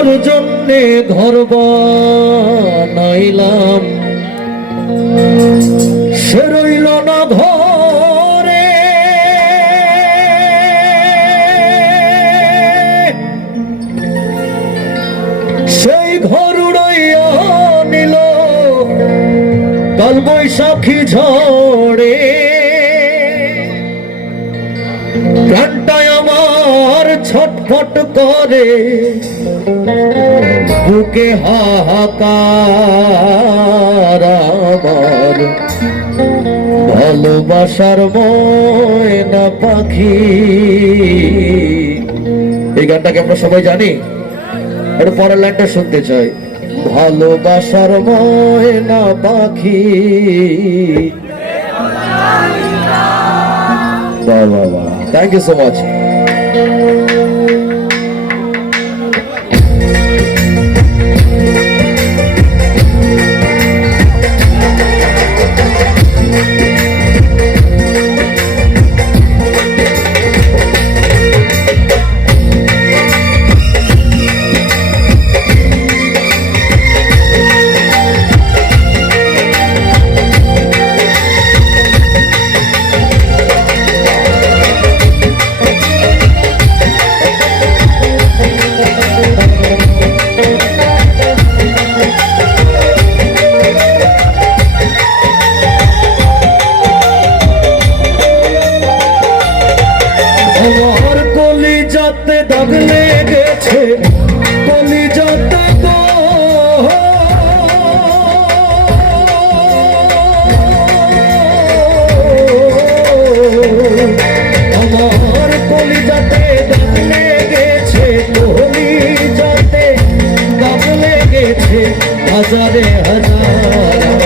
যার জন্যে ঘর বানাইলাম সে রইল না ঘরে, সেই ঘর উড়াইয়া নিল কাল বৈশাখী ঝড়ে। প্রাণটায় আমার ছটফট করে, বুকে হাহাকার আমার ভালোবাসার ময়না পাখি। এই গানটাকে আমরা সবাই জানি, একটু পরের লাইনটা শুনতে চাই। ভালোবাসার ময়না পাখি। বাহ বাহ বাহ, থ্যাংক ইউ সো মাচ। আমার কলিজাতে দাগ লেগেছে, কলিজাতে গো আমার কলিজাতে দাগ লেগেছে, কলিজাতে দাগ লেগেছে হাজারে হাজার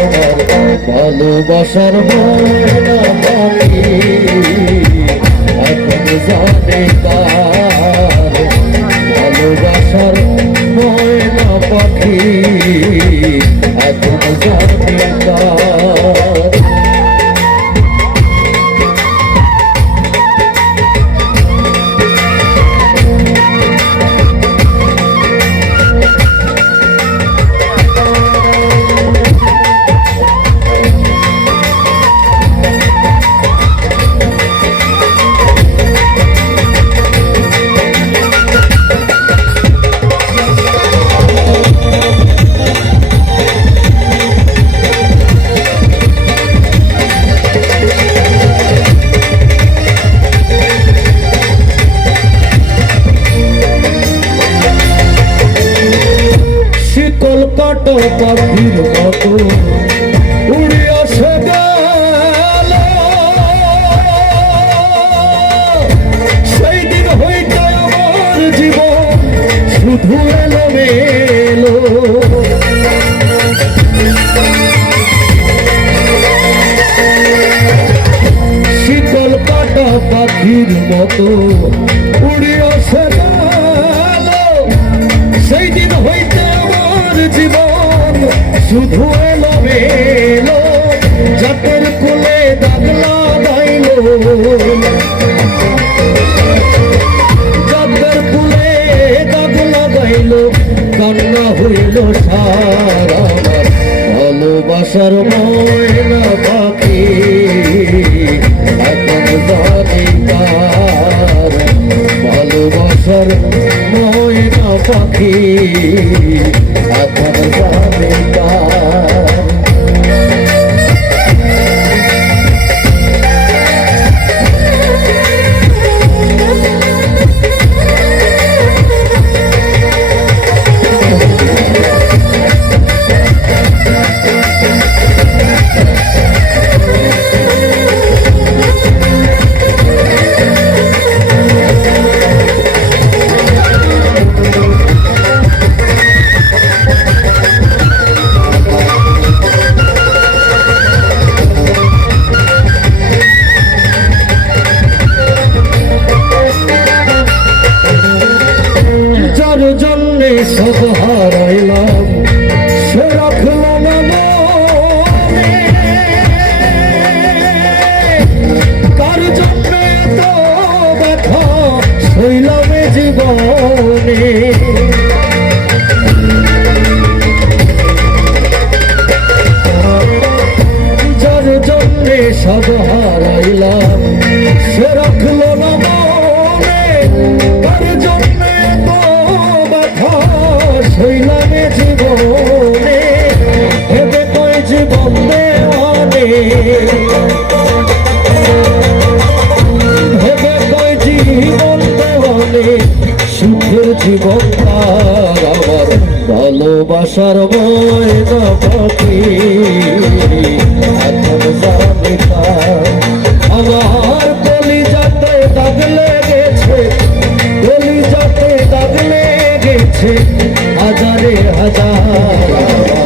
ভালোবাসার ময়না পাখি। এখন জানে কার ভালোবাসার ময়না পাখি, এখন জানে কার। কলকাতা পাখির মতো উড়ে আসে গেল, সেই দিন হইতে আমার জীবন শুধু এলো মেলো। শীতল কাটা পাখির মতো উড়ে আসে গেল, সেই দিন হইতে জীবন শুধু এলো মেলো। জাতের কোলে দাগ লাগাইল, জাতের কোলে দাগ লাগাইল, কান্না হইল সারা ভালোবাসার ময়না পাখি। এখন জানি কার ভালোবাসার ময়না পাখি, এখন জানি কার। সব হারাইলাম সে রাখলো না মনে, কার জন্য তো ব্যথা সইলাম জীবনে। তার জন্য এত ব্যথা সইলাম এ জীবনে, ভেবে কই জীবন দেওয়ানে, ভেবে কই জীবন দেওয়ানে, সুখের জীবন তার আমার ভালোবাসার ময়না পাখি এখন জানি তার। আমার কলিজাতে দাগ লেগেছে, কলিজাতে দাগ লেগেছে হাজারে হাজার।